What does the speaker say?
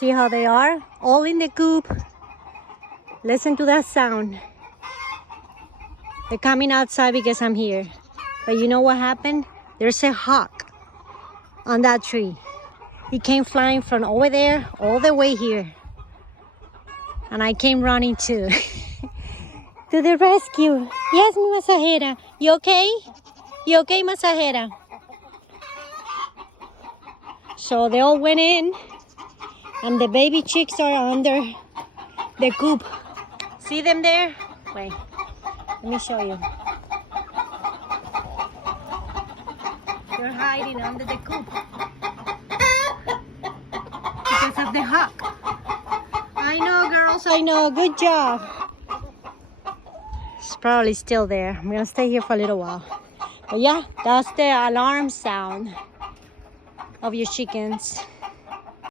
See how they are? All in the coop. Listen to that sound. They're coming outside because I'm here. But you know what happened? There's a hawk on that tree. He came flying from over there all the way here. And I came running too. To the rescue. Yes, mi masajera. You okay? You okay, masajera? So they all went in. And the baby chicks are under the coop. See them there? Wait, let me show you. They're hiding under the coop because of the hawk. I know, girls, I know. Good job. It's probably still there. I'm gonna stay here for a little while. But yeah, that's the alarm sound of your chickens.